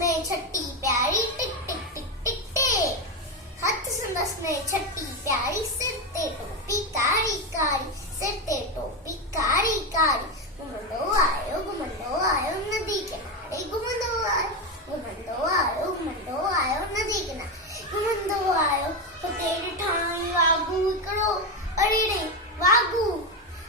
में छठी प्यारी टिक टिक टिक टिक टिक। हाथ संदस में छठी प्यारी, सिर ते टोपी कारी कारी, सिर ते टोपी कारी कारी। घुमंडो आयो नदी किनारे, घुमंडो आयो नदी किनारे, घुमंडो आयो तेरे ठाई वागू हिकिड़ो, अरे रे वागू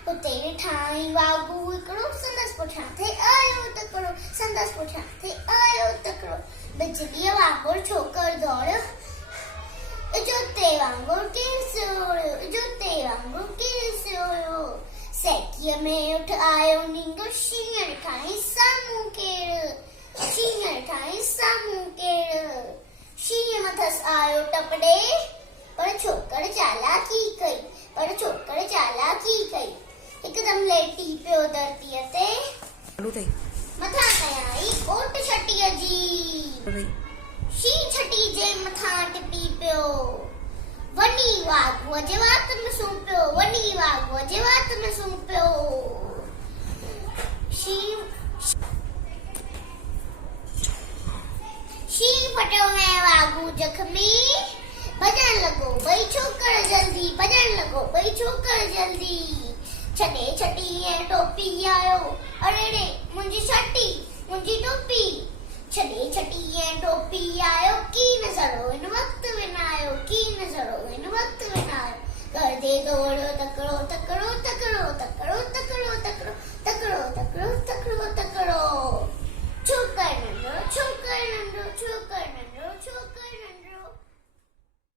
तेरे ठाई वागू हिकिड़ो, संदसि पुठियां थे आयो तकिड़ो, संदसि पुठियां थे आयो तकिड़ो। बिजलीअ वांगुरु छोकिरो दौड़ियो, इजोते वांगुरु केरु सोयो। सैकीअ में उठ आयो नींगो, शींहं ठाही साम्हूं केरु, शींहं मथसि आयो टपड़े, पर छोकिरो चालाकी कई, हिकदमि लेटी पियो धरतीअ ते, मथां कयाई ओट छटीअ जी। शींहं छटी जे मथां टिपी पियो, वॾी वाघूअ जे वात में सूं पियो, शींहं फटियो है वाघू जख्मी, भॼण लॻो ॿई छोकिर जल्दी, छॾे छटी ऐं टोपी आयो, अरे रे मुंहिंजी टोपी, छॾे छटी ऐं टोपी आयो, की नज़रो हिन वक़्तु विनायो, करदे दौड़ियो तकिड़ो